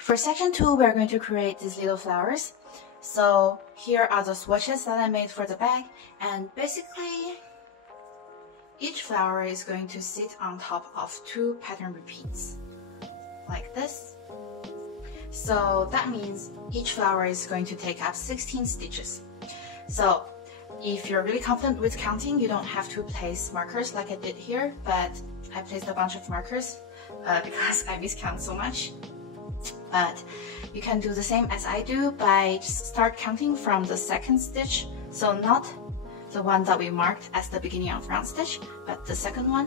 For section 2, we're going to create these little flowers. So here are the swatches that I made for the bag, and basically each flower is going to sit on top of 2 pattern repeats, like this. So that means each flower is going to take up 16 stitches. So if you're really confident with counting, you don't have to place markers like I did here, but I placed a bunch of markers because I miscount so much. But you can do the same as I do by just start counting from the 2nd stitch, so not the one that we marked as the beginning of round stitch, but the 2nd one.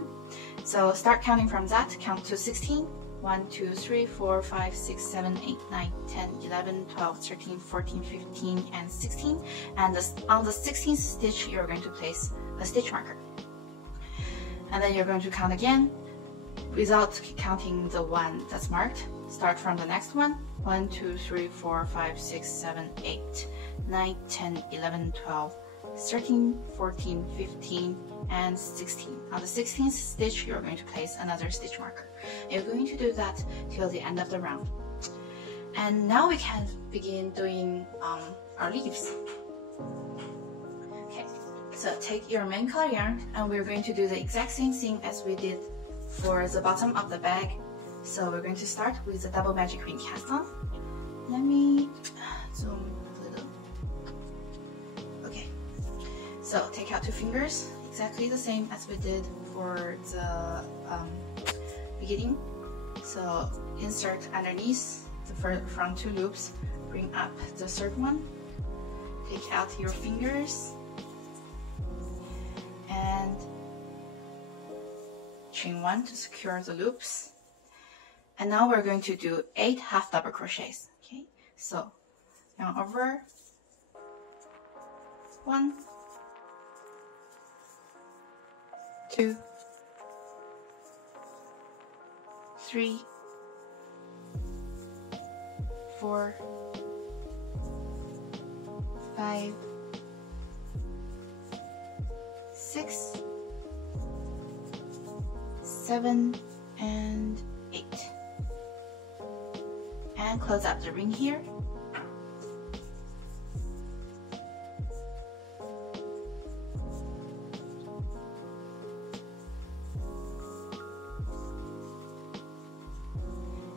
So start counting from that, count to 16. 1, 2, 3, 4, 5, 6, 7, 8, 9, 10, 11, 12, 13, 14, 15, and 16. And on the 16th stitch, you're going to place a stitch marker. And then you're going to count again without counting the one that's marked. Start from the next one. 1, 2, 3, 4, 5, 6, 7, 8, 9, 10, 11, 12, 13, 14, 15, and 16. On the 16th stitch, you're going to place another stitch marker. You're going to do that till the end of the round. And now we can begin doing our leaves. Okay, so take your main color yarn, and we're going to do the exact same thing as we did for the bottom of the bag. So we're going to start with the double magic ring cast on. Let me zoom a little. Okay, so take out 2 fingers, exactly the same as we did for the beginning. So insert underneath the front 2 loops, bring up the 3rd one, take out your fingers, and chain 1 to secure the loops. And now we're going to do 8 half double crochets. Okay, so yarn over, 1, 2, 3, 4, 5, 6, 7, and 8. And close up the ring here.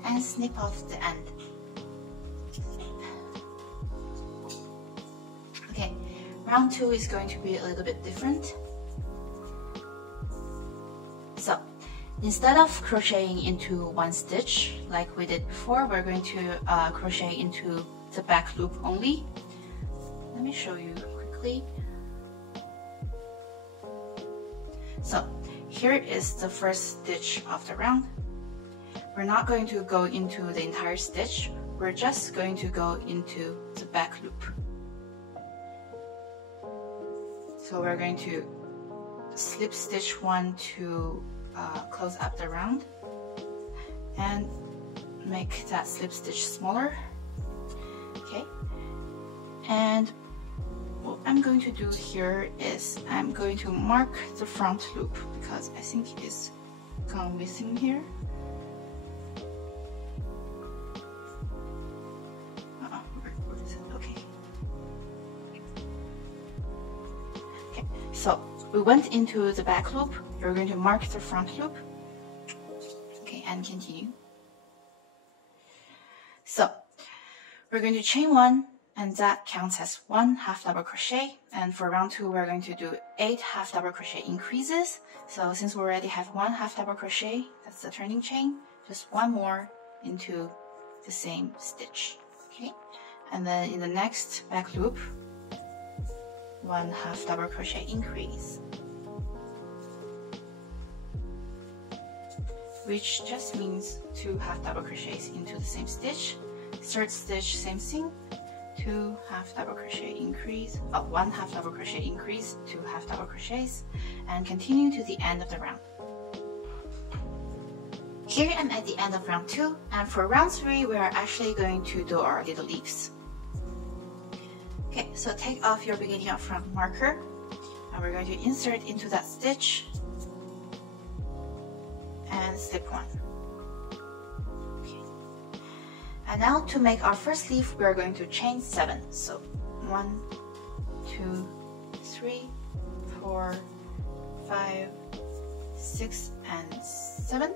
And snip off the end. Okay, round 2 is going to be a little bit different. So instead of crocheting into 1 stitch like we did before, we're going to crochet into the back loop only. Let me show you quickly. So here is the 1st stitch of the round. We're not going to go into the entire stitch, we're just going to go into the back loop. So we're going to slip stitch 1 to close up the round and make that slip stitch smaller. Okay, and what I'm going to do here is I'm going to mark the front loop because I think it's gone missing here. Where is it? Okay. Okay, so we went into the back loop. You're going to mark the front loop. Okay, and continue. So we're going to chain 1, and that counts as 1 half double crochet. And for round 2, we're going to do 8 half double crochet increases. So since we already have 1 half double crochet, that's the turning chain, just 1 more into the same stitch. Okay, and then in the next back loop, 1 half double crochet increase, which just means 2 half double crochets into the same stitch. 3rd stitch, same thing, 2 half double crochet increase, 1 half double crochet increase, 2 half double crochets, and continue to the end of the round. Here I'm at the end of round 2, and for round 3 we are actually going to do our little leaves. Okay, so take off your beginning of front marker, and we're going to insert into that stitch and slip 1. Okay. And now to make our first leaf, we are going to chain 7. So 1, 2, 3, 4, 5, 6, and 7.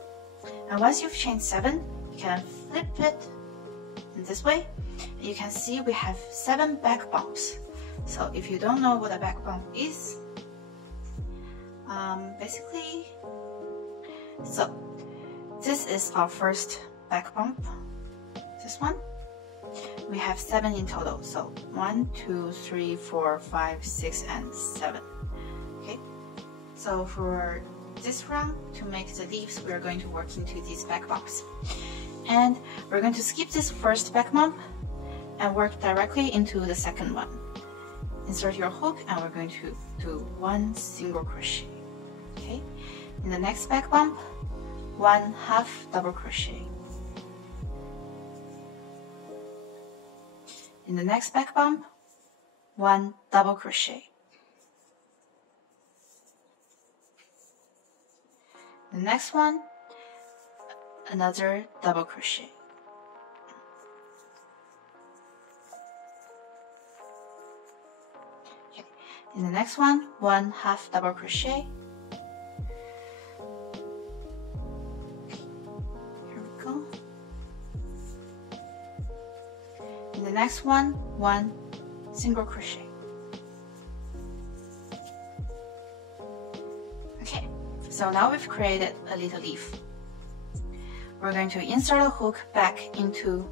And once you've chained 7, you can flip it in this way. And you can see we have 7 back bumps. So if you don't know what a back bump is, basically, so this is our first back bump. This one, we have 7 in total. So 1, 2, 3, 4, 5, 6, and 7. Okay. So for this round, to make the leaves, we are going to work into these back bumps, and we're going to skip this first back bump and work directly into the second one. Insert your hook, and we're going to do 1 single crochet. Okay. In the next back bump, 1 half double crochet. In the next back bump, 1 double crochet. The next one, another double crochet. Okay. In the next one, 1 half double crochet. Here we go. In the next one, 1 single crochet. Okay, so now we've created a little leaf. We're going to insert a hook back into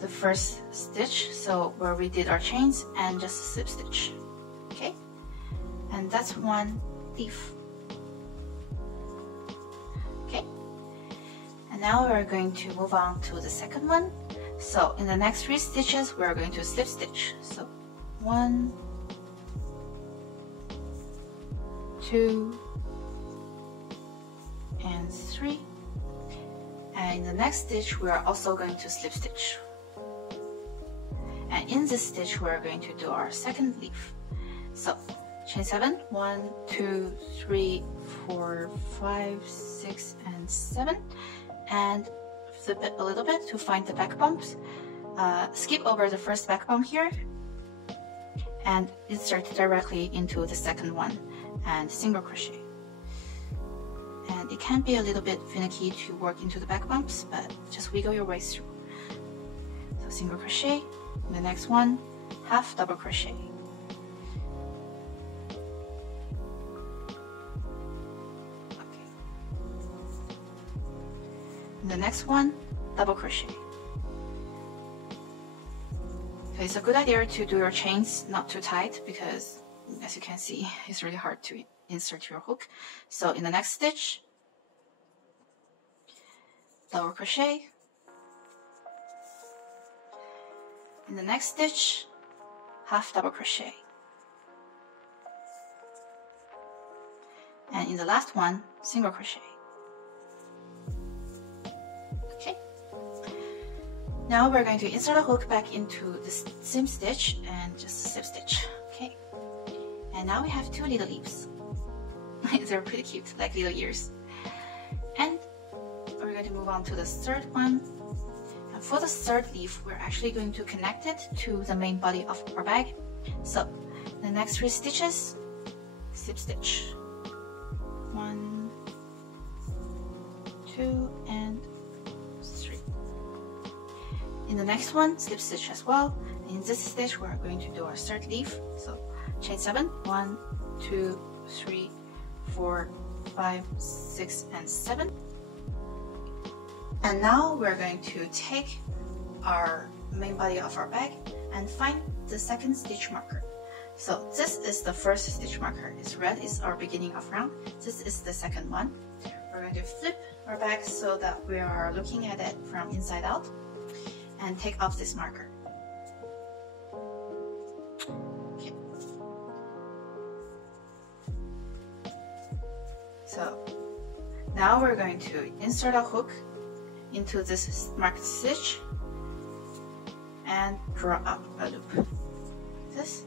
the first stitch, so where we did our chains, and just slip stitch. Okay, and that's 1 leaf. Okay, and now we're going to move on to the second one. So in the next 3 stitches, we are going to slip stitch. So 1, 2, and 3. And in the next stitch, we are also going to slip stitch. And in this stitch, we are going to do our second leaf. So chain 7, 1, 2, 3, 4, 5, 6, and 7. And flip it a little bit to find the back bumps. Skip over the first back bump here and insert directly into the second one and single crochet. And it can be a little bit finicky to work into the back bumps, but just wiggle your way through. So single crochet, in the next one, half double crochet. In the next one, double crochet. So it's a good idea to do your chains not too tight, because as you can see, it's really hard to insert your hook. So in the next stitch, double crochet. In the next stitch, half double crochet. And in the last one, single crochet. Now we're going to insert a hook back into the same stitch and just slip stitch. Okay. And now we have 2 little leaves. They're pretty cute, like little ears. And we're going to move on to the third one. And for the third leaf, we're actually going to connect it to the main body of our bag. So the next 3 stitches, slip stitch. 1, 2, and 3. In the next one, slip stitch as well. And in this stitch, we're going to do our third leaf. So chain 7, 1, 2, 3, 4, 5, 6, and 7. And now we're going to take our main body of our bag and find the second stitch marker. So this is the first stitch marker. It's red, is our beginning of round. This is the second one. We're going to flip our bag so that we are looking at it from inside out, and take off this marker. Okay. So now we're going to insert a hook into this marked stitch and draw up a loop. This,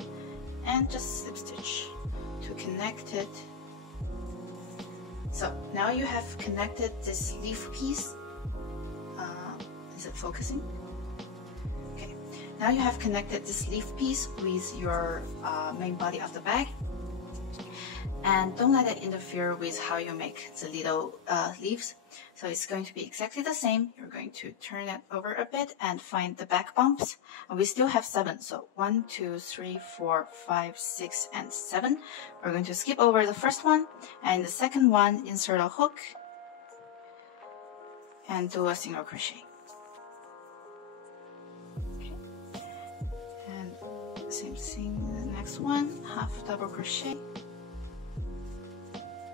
and just slip stitch to connect it. So now you have connected this leaf piece. Is it focusing? Now you have connected this leaf piece with your main body of the bag, and don't let it interfere with how you make the little leaves. So it's going to be exactly the same. You're going to turn it over a bit and find the back bumps. And we still have 7, so 1, 2, 3, 4, 5, 6, and 7. We're going to skip over the first one, and the second one, insert a hook and do a single crochet. Okay. And same thing in the next one, half double crochet.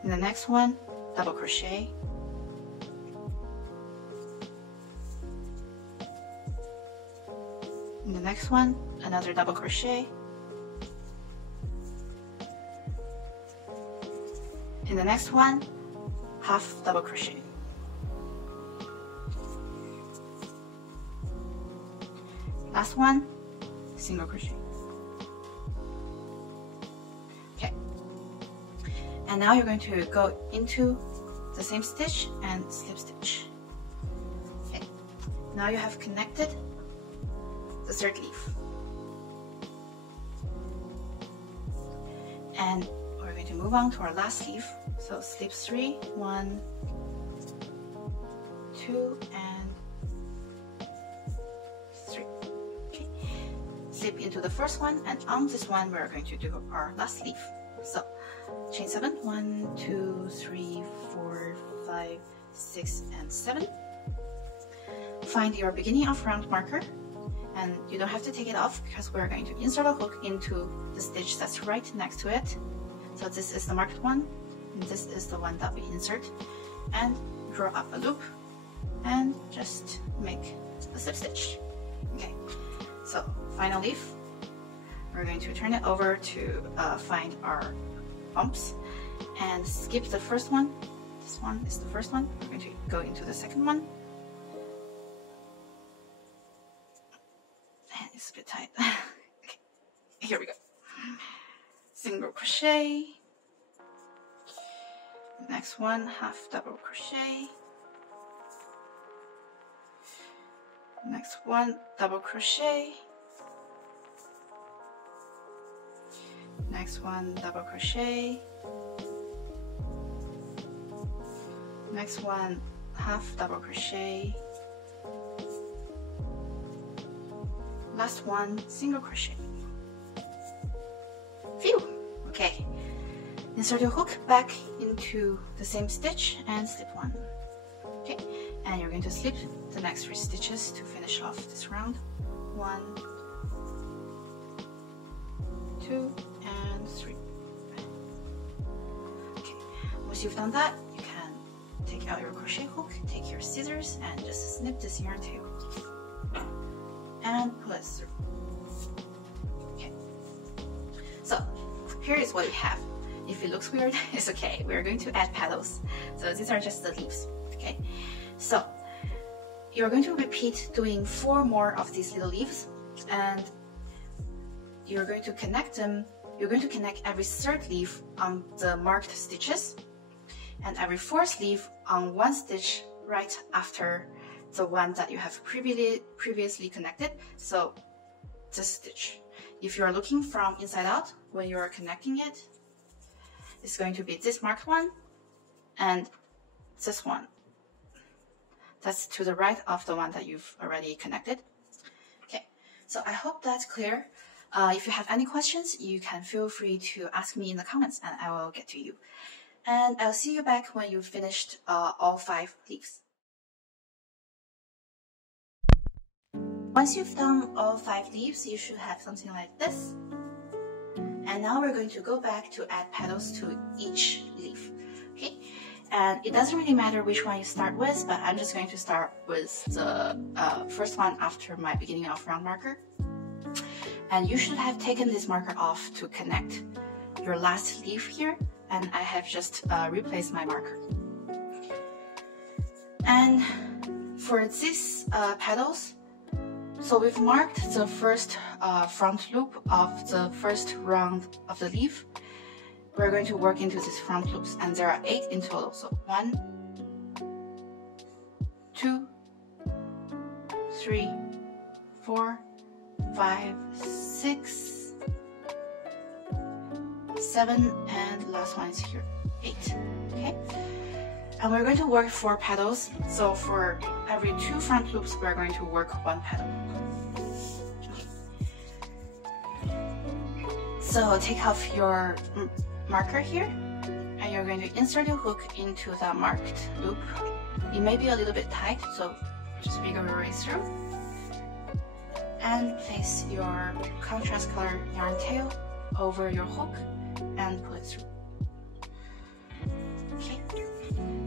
In the next one, double crochet. In the next one, another double crochet. In the next one, half double crochet. Last one, single crochet. Okay. And now you're going to go into the same stitch and slip stitch. Okay. Now you have connected the third leaf. And we're going to move on to our last leaf. So slip 3, 1, 2, and 3. Okay. Slip into the first one, and on this one we're going to do our last leaf. So chain 7, 1, 2, 3, 4, 5, 6, and 7. Find your beginning of round marker, and you don't have to take it off because we're going to insert a hook into the stitch that's right next to it. So this is the marked one, and this is the one that we insert, and draw up a loop and just make a slip stitch. Okay, so final leaf, we're going to turn it over to find our bumps and skip the first one. This one is the first one. We're going to go into the second one. And it's a bit tight. Okay, here we go. Single crochet. Next one, half double crochet. Next one, double crochet. Next one, double crochet. Next one, half double crochet. Last one, single crochet. Phew! Okay. Insert your hook back into the same stitch and slip 1. Okay, and you're going to slip the next 3 stitches to finish off this round. 1, 2, and 3. Okay, once you've done that, you can take out your crochet hook, take your scissors, and just snip this yarn tail and pull it through. Okay, so here is what we have. If it looks weird, it's okay. We're going to add petals. So these are just the leaves. Okay, so you're going to repeat doing 4 more of these little leaves, and you're going to connect them. You're going to connect every 3rd leaf on the marked stitches, and every 4th leaf on 1 stitch right after the one that you have previously connected. So this stitch, if you are looking from inside out when you are connecting it, it's going to be this marked one and this one. That's to the right of the one that you've already connected. Okay, so I hope that's clear. If you have any questions, you can feel free to ask me in the comments and I will get to you. And I'll see you back when you've finished all 5 leaves. Once you've done all 5 leaves, you should have something like this. And now we're going to go back to add petals to each leaf. Okay, and it doesn't really matter which one you start with, but I'm just going to start with the first one after my beginning of round marker. And you should have taken this marker off to connect your last leaf here, and I have just replaced my marker. And for these petals, so we've marked the first front loop of the first round of the leaf. We're going to work into these front loops, and there are 8 in total. So 1, 2, 3, 4, 5, 6, 7, and last one is here, 8. Okay, and we're going to work 4 petals. So for every 2 front loops, we're going to work 1 petal. So take off your marker here, and you're going to insert your hook into the marked loop. It may be a little bit tight, so just wiggle your way through. And place your contrast color yarn tail over your hook and pull it through. Okay.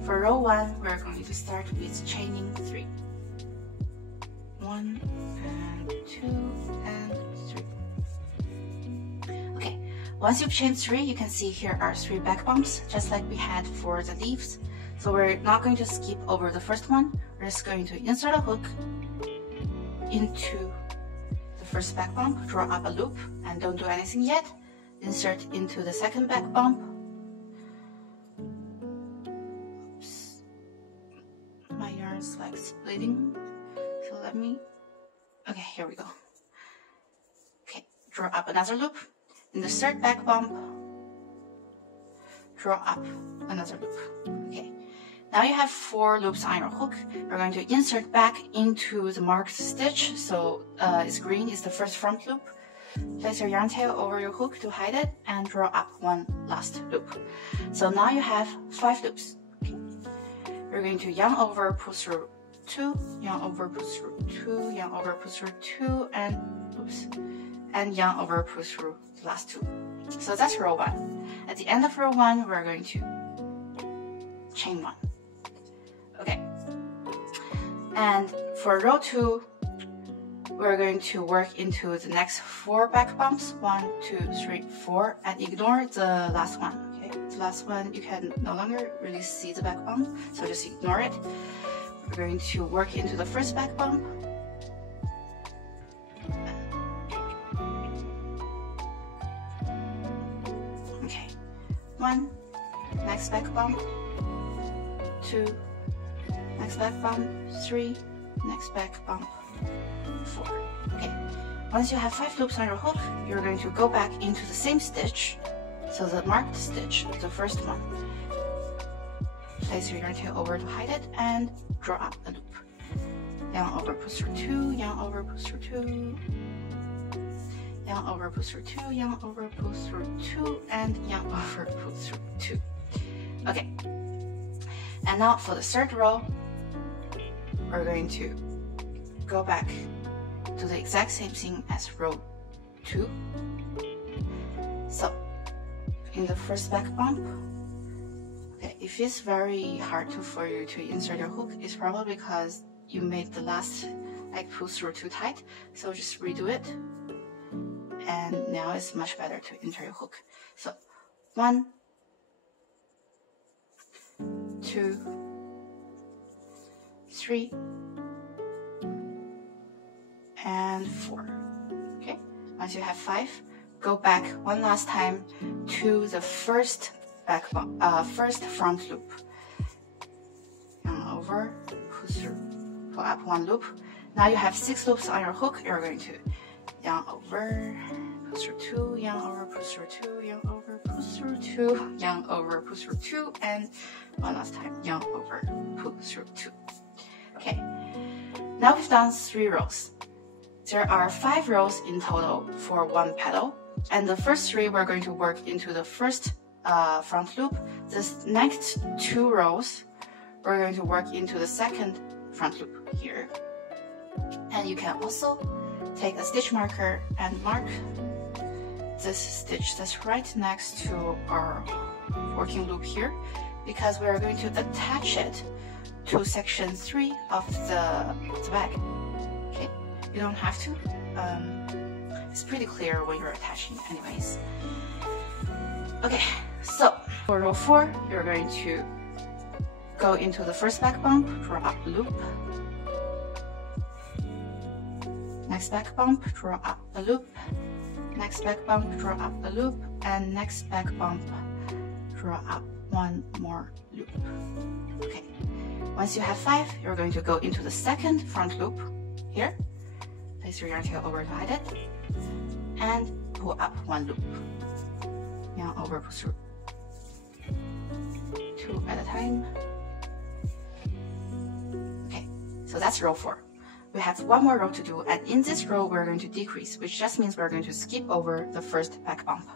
For row 1, we're going to start with chaining 3. 1 and 2 and 3. Okay. Once you've chained 3, you can see here are 3 back bumps, just like we had for the leaves. So we're not going to skip over the first one. We're just going to insert a hook into the first back bump, draw up a loop, and don't do anything yet. Insert into the second back bump. Oops. My yarn's like splitting, so let me... Okay, here we go. Okay, draw up another loop. In the third back bump, draw up another loop. Okay. Now you have 4 loops on your hook. You're going to insert back into the marked stitch. So it's green is the first front loop. Place your yarn tail over your hook to hide it and draw up 1 last loop. So now you have 5 loops. Okay. You're going to yarn over, pull through 2, yarn over, pull through 2, yarn over, pull through 2, and oops, and yarn over, pull through the last 2. So that's row 1. At the end of row 1, we're going to chain 1. Okay, and for row 2, we're going to work into the next 4 back bumps, 1, 2, 3, 4, and ignore the last one. Okay, the last one you can no longer really see the back bump, so just ignore it. We're going to work into the first back bump. Okay, 1, next back bump, 2, next back bump, 3, next back bump, 4. Okay, once you have 5 loops on your hook, you're going to go back into the same stitch, so the marked stitch, the first one. Place your yarn tail over to hide it and draw up a loop. Yarn over, pull through 2, yarn over, pull through 2, yarn over, pull through 2, yarn over, pull through 2, and yarn over, pull through 2. Okay, and now for the third row, we're going to go back to the exact same thing as row 2. So in the first back bump, okay, if it's very hard for you to insert your hook, it's probably because you made the last like pull through too tight. So just redo it, and now it's much better to insert your hook. So 1, 2, 3, and 4. Okay, once you have 5, go back one last time to the first back bump, first front loop. Yarn over, pull through, pull up 1 loop. Now you have 6 loops on your hook. You're going to yarn over, pull through 2, yarn over, pull through 2, yarn over, pull through 2, yarn over, pull through 2, and one last time, yarn over, pull through 2. Okay, now we've done 3 rows. There are 5 rows in total for 1 petal, and the first 3 we're going to work into the first front loop. This next 2 rows we're going to work into the second front loop here. And you can also take a stitch marker and mark this stitch that's right next to our working loop here, because we are going to attach it to section 3 of the bag. Okay, you don't have to. It's pretty clear when you're attaching anyways. Okay, so for row 4, you're going to go into the first back bump, draw up a loop. Next back bump, draw up a loop. Next back bump, draw up a loop. And next back bump, draw up 1 more loop. Okay, once you have 5, you're going to go into the second front loop here. place your yarn tail over to hide it, and pull up one loop. Yarn over, pull through. 2 at a time. Okay, so that's row 4. We have one more row to do, and in this row we're going to decrease, which just means we're going to skip over the first back bump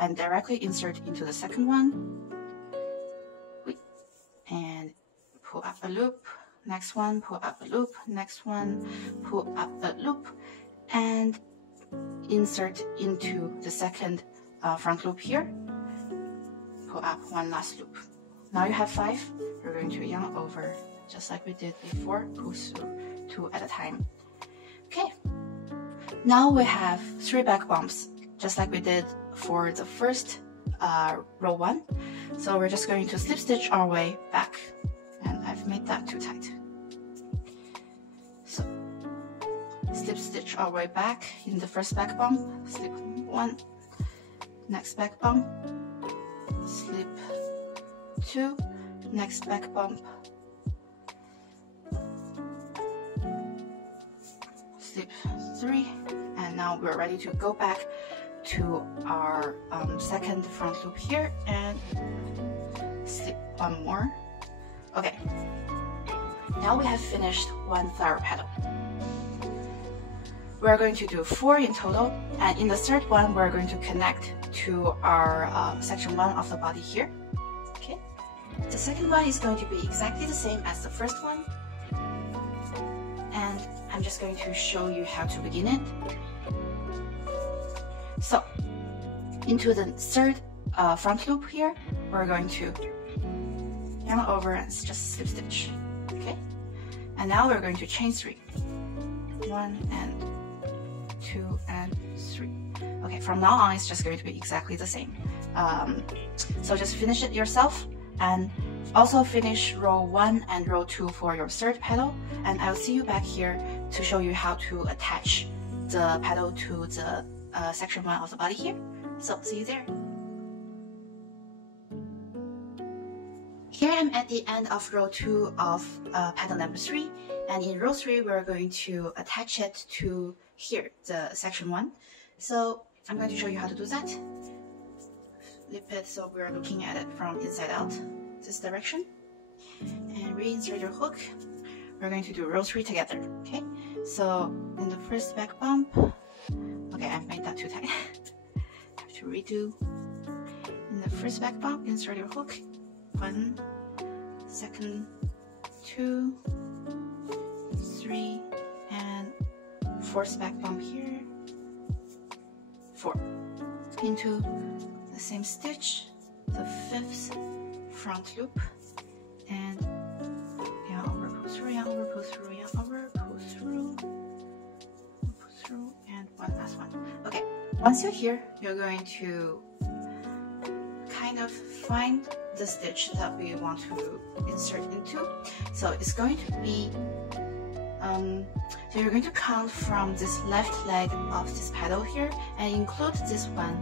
and directly insert into the second one. And pull up a loop, next one, pull up a loop, next one, pull up a loop, and insert into the second front loop here, pull up one last loop. Now you have 5. You're going to yarn over just like we did before, pull through 2 at a time. Okay, now we have 3 back bumps just like we did for the first row 1. So we're just going to slip stitch our way back, and I've made that too tight. So slip stitch our way back in the first back bump, slip 1, next back bump, slip 2, next back bump, slip 3, and now we're ready to go back to our second front loop here and slip 1 more. Okay, now we have finished 1 flower petal. We're going to do 4 in total, and in the third one we're going to connect to our section 1 of the body here. Okay, the second one is going to be exactly the same as the first one, and I'm just going to show you how to begin it. So, into the third front loop here, we're going to yarn over and just slip stitch. Okay, and now we're going to chain 3. 1 and 2 and 3. Okay, from now on it's just going to be exactly the same. So just finish it yourself, and also finish row 1 and row 2 for your third petal, and I'll see you back here to show you how to attach the petal to the section 1 of the body here. So see you there. Here I'm at the end of row 2 of petal number 3, and in row 3 we're going to attach it to here, the section 1. So I'm going to show you how to do that. Flip it so we're looking at it from inside out, this direction, and reinsert your hook. We're going to do row 3 together. Okay, so in the first back bump, okay, I've made that too tight. Have to redo. In the first back bump, insert your hook. 1, second, 2, 3, and fourth back bump here. 4. Into the same stitch, the 5th front loop, and yarn over, pull through, yarn over, pull through, yarn over, pull through, and one last one. Okay, once you're here, you're going to kind of find the stitch that we want to insert into. So it's going to be so you're going to count from this left leg of this petal here and include this one.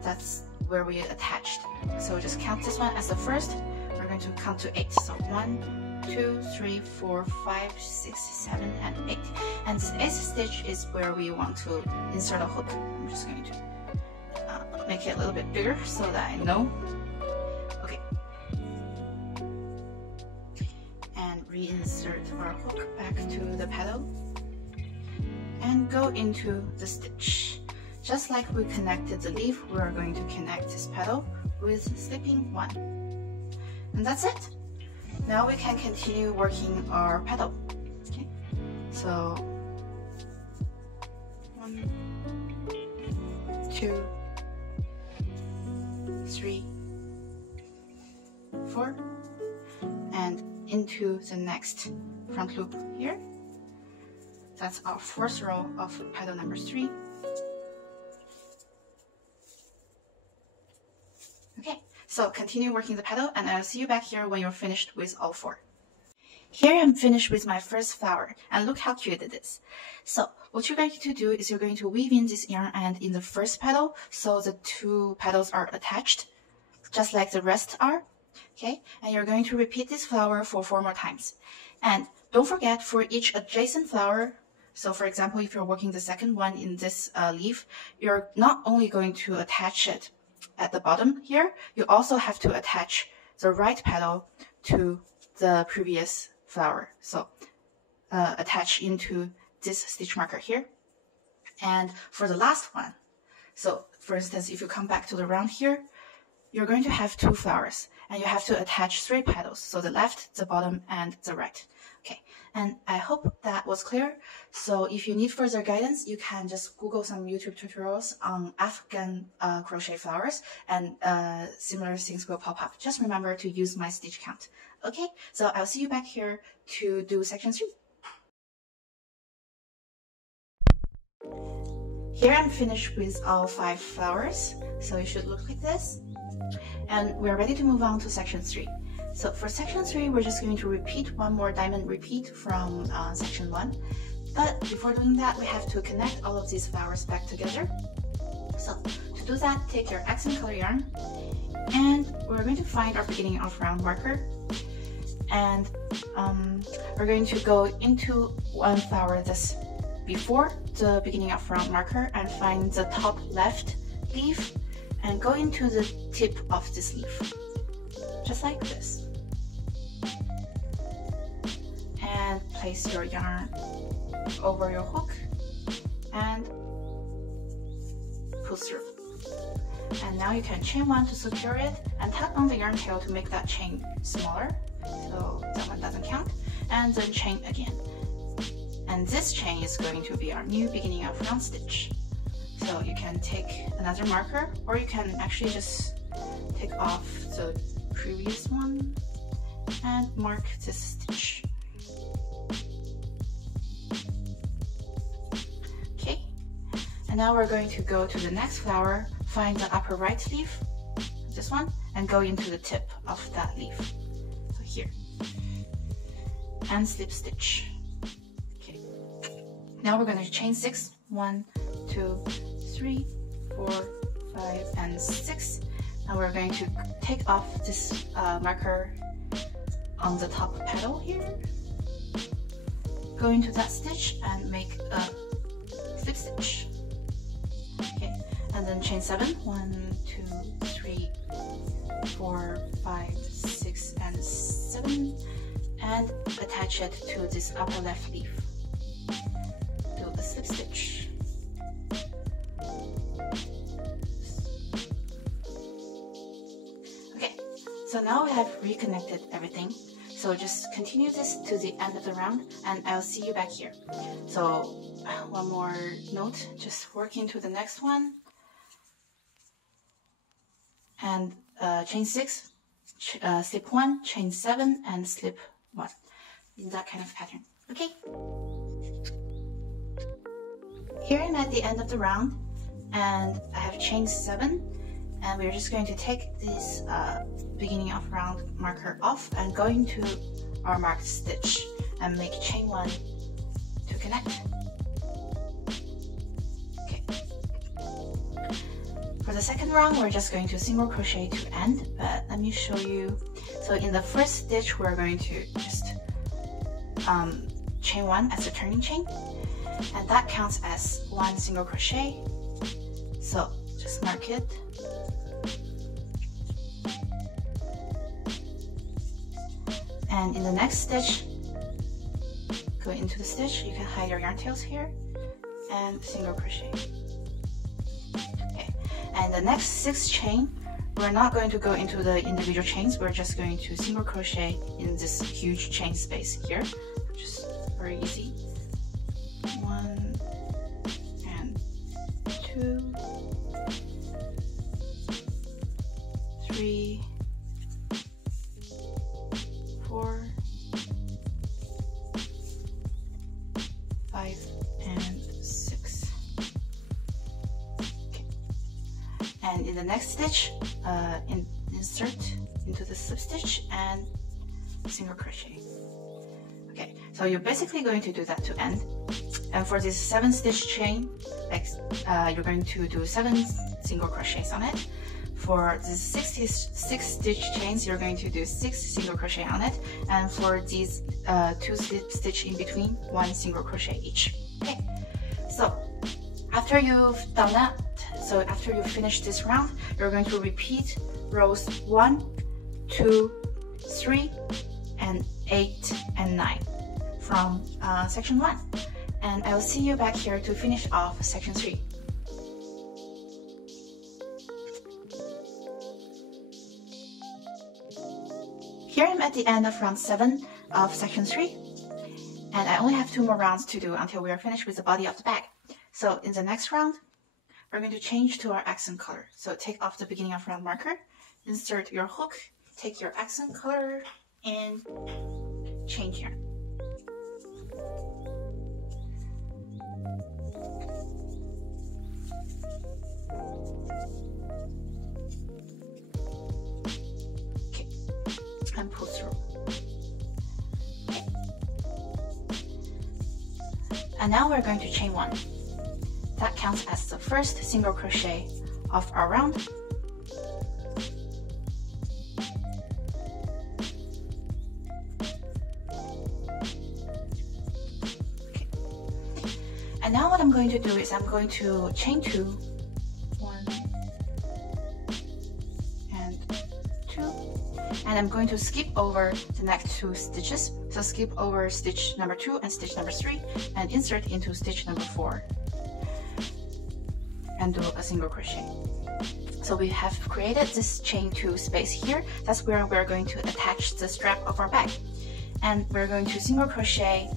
That's where we attached. So just count this one as the first. We're going to count to 8. So 1, 2, 3, 4, 5, 6, 7, and 8. And this 8th stitch is where we want to insert a hook. I'm just going to make it a little bit bigger so that I know. Okay. And reinsert our hook back to the petal and go into the stitch. Just like we connected the leaf, we're going to connect this petal with slipping 1. And that's it. Now we can continue working our petal. Okay, so 1, 2, 3, 4, and into the next front loop here. That's our 4th row of petal number 3. Okay, so continue working the petal, and I'll see you back here when you're finished with all 4. Here I'm finished with my first flower, and look how cute it is. So what you're going to do is you're going to weave in this yarn end in the first petal, so the 2 petals are attached, just like the rest are. Okay, and you're going to repeat this flower for 4 more times. And don't forget, for each adjacent flower, So for example, if you're working the second one in this leaf, you're not only going to attach it at the bottom here, you also have to attach the right petal to the previous flower. So attach into this stitch marker here. And for the last one, so for instance, if you come back to the round here, you're going to have 2 flowers and you have to attach 3 petals. So the left, the bottom, and the right. Okay, and I hope that was clear. So if you need further guidance, you can just Google some YouTube tutorials on Afghan crochet flowers, and similar things will pop up. Just remember to use my stitch count. Okay, so I'll see you back here to do section 3. Here I'm finished with all 5 flowers, so it should look like this. And we're ready to move on to section 3. So for section 3, we're just going to repeat one more diamond repeat from section 1. But before doing that, we have to connect all of these flowers back together. So to do that, take your accent color yarn, and we're going to find our beginning of round marker. And we're going to go into one flower that's before the beginning of round marker and find the top left leaf and go into the tip of this leaf, just like this. And place your yarn over your hook and pull through. And now you can chain 1 to secure it and tap on the yarn tail to make that chain smaller, so that one doesn't count, and then chain again. And this chain is going to be our new beginning of round stitch. So you can take another marker, or you can actually just take off the previous one and mark this stitch. Okay, and now we're going to go to the next flower, find the upper right leaf, this one, and go into the tip of that leaf, so here, and slip stitch. Okay, now we're going to chain 6, 1, 2, 3, 4, 5, and 6. Now we're going to take off this marker on the top petal here, go into that stitch and make a slip stitch. Okay, and then chain 7, 1, 2, 3, 4, 5, 6, and 7, and attach it to this upper left leaf. Do a slip stitch. So now we have reconnected everything. So just continue this to the end of the round and I'll see you back here. So one more note, just work into the next one. And chain 6, slip 1, chain 7, and slip 1. In that kind of pattern. Okay? Here I'm at the end of the round and I have chain 7. And we're just going to take this beginning of round marker off and go into our marked stitch and make chain 1 to connect. Okay. For the second round, we're just going to single crochet to end, but let me show you. So in the first stitch, we're going to just chain 1 as a turning chain, and that counts as 1 single crochet. So just mark it. And in the next stitch, go into the stitch, you can hide your yarn tails here, and single crochet. Okay, and the next 6th chain, we're not going to go into the individual chains, we're just going to single crochet in this huge chain space here, which is very easy. 1 and 2, 3, 4, 5, and 6. Okay. And in the next stitch, insert into the slip stitch and single crochet. Okay, so you're basically going to do that to end. And for this 7-stitch chain, like you're going to do 7 single crochets on it. For the 6-stitch chains, you're going to do 6 single crochet on it, and for these 2 stitch in between, 1 single crochet each. Okay, so after you've done that, so after you finish this round, you're going to repeat rows 1, 2, 3, and 8 and 9 from section 1. And I will see you back here to finish off section 3. Here I'm at the end of round 7 of section 3, and I only have 2 more rounds to do until we are finished with the body of the bag. So in the next round, we're going to change to our accent color. So take off the beginning of round marker, insert your hook, take your accent color, and change yarn. Okay, and pull through. Okay. And now we're going to chain 1. That counts as the first single crochet of our round. Okay. And now what I'm going to do is I'm going to chain 2, 1 and 2, and I'm going to skip over the next 2 stitches. So skip over stitch number 2 and stitch number 3 and insert into stitch number 4. And do a single crochet. So we have created this chain 2 space here. That's where we're going to attach the strap of our bag. And we're going to single crochet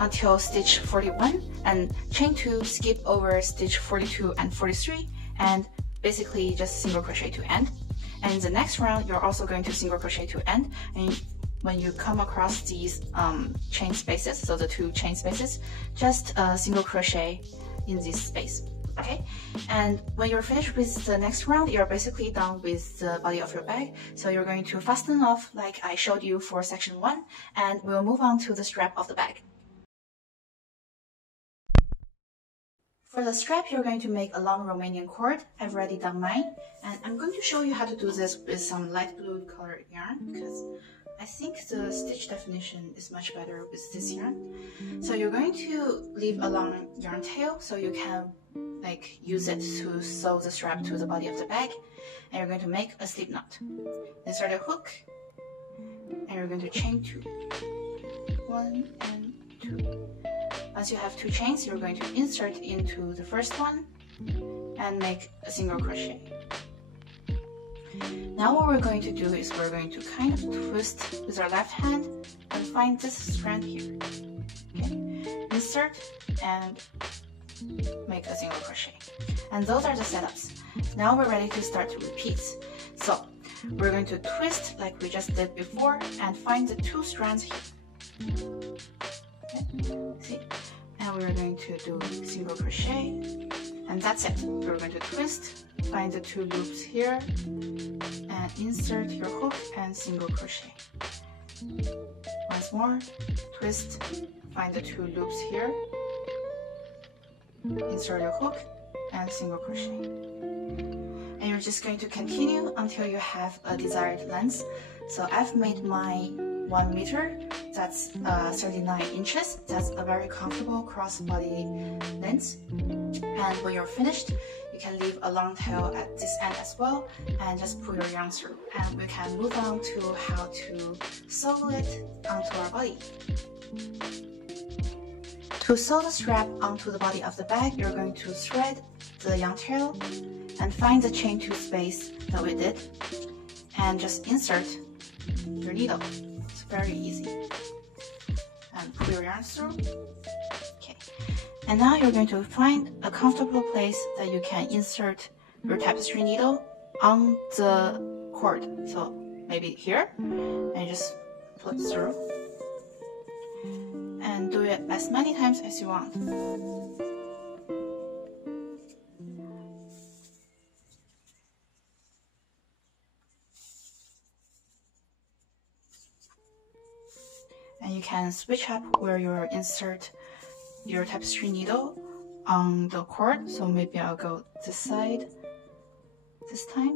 until stitch 41 and chain 2, skip over stitch 42 and 43 and basically just single crochet to end. And in the next round you're also going to single crochet to end, and when you come across these chain spaces, so the 2 chain spaces, just single crochet in this space. Okay, and when you're finished with the next round, you're basically done with the body of your bag. So you're going to fasten off like I showed you for section 1, and we'll move on to the strap of the bag. For the strap, you're going to make a long Romanian cord. I've already done mine, and I'm going to show you how to do this with some light blue colored yarn, because I think the stitch definition is much better with this yarn. So you're going to leave a long yarn tail so you can like use it to sew the strap to the body of the bag, and you're going to make a slip knot. Insert a hook, and you're going to chain 2, 1 and 2. Once you have 2 chains, you're going to insert into the first one and make a single crochet. Now what we're going to do is we're going to kind of twist with our left hand and find this strand here. Okay, insert and make a single crochet. And those are the setups. Now we're ready to start to repeat. So we're going to twist like we just did before and find the 2 strands here. Okay, see? And we're going to do single crochet, and that's it. We're going to twist, find the 2 loops here, and insert your hook and single crochet. Once more, twist, find the 2 loops here, insert your hook and single crochet. And you're just going to continue until you have a desired length. So I've made my 1 meter, that's 39 inches. That's a very comfortable crossbody length. And when you're finished, you can leave a long tail at this end as well and just pull your yarn through. And we can move on to how to sew it onto our body. To sew the strap onto the body of the bag, you're going to thread the yarn tail and find the chain 2 space that we did and just insert your needle. It's very easy. And pull your yarn through. Okay. And now you're going to find a comfortable place that you can insert your tapestry needle on the cord. So maybe here, and just flip through. And do it as many times as you want. And you can switch up where you insert your tapestry needle on the cord. So maybe I'll go this side this time.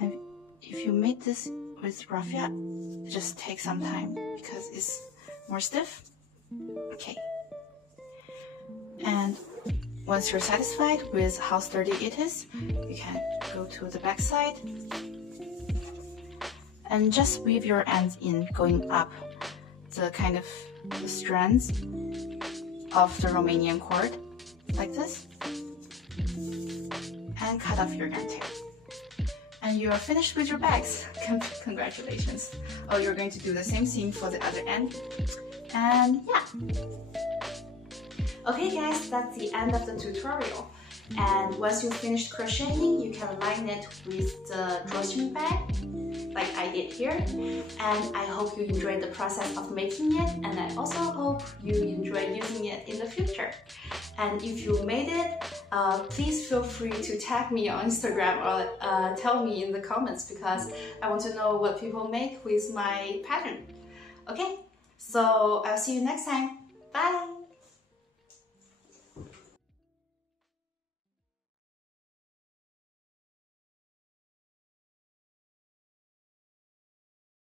And if you made this with raffia, just take some time because it's more stiff. Okay. And once you're satisfied with how sturdy it is, you can go to the back side and just weave your ends in, going up the kind of the strands of the Romanian cord, like this, and cut off your yarn tail. And you're finished with your bags. Congratulations. Oh, you're going to do the same thing for the other end. And yeah. Okay guys, that's the end of the tutorial. And once you've finished crocheting, you can line it with the drawstring bag, like I did here. And I hope you enjoyed the process of making it, and I also hope you enjoy using it in the future. And if you made it, please feel free to tag me on Instagram or tell me in the comments, because I want to know what people make with my pattern. Okay, so I'll see you next time. Bye!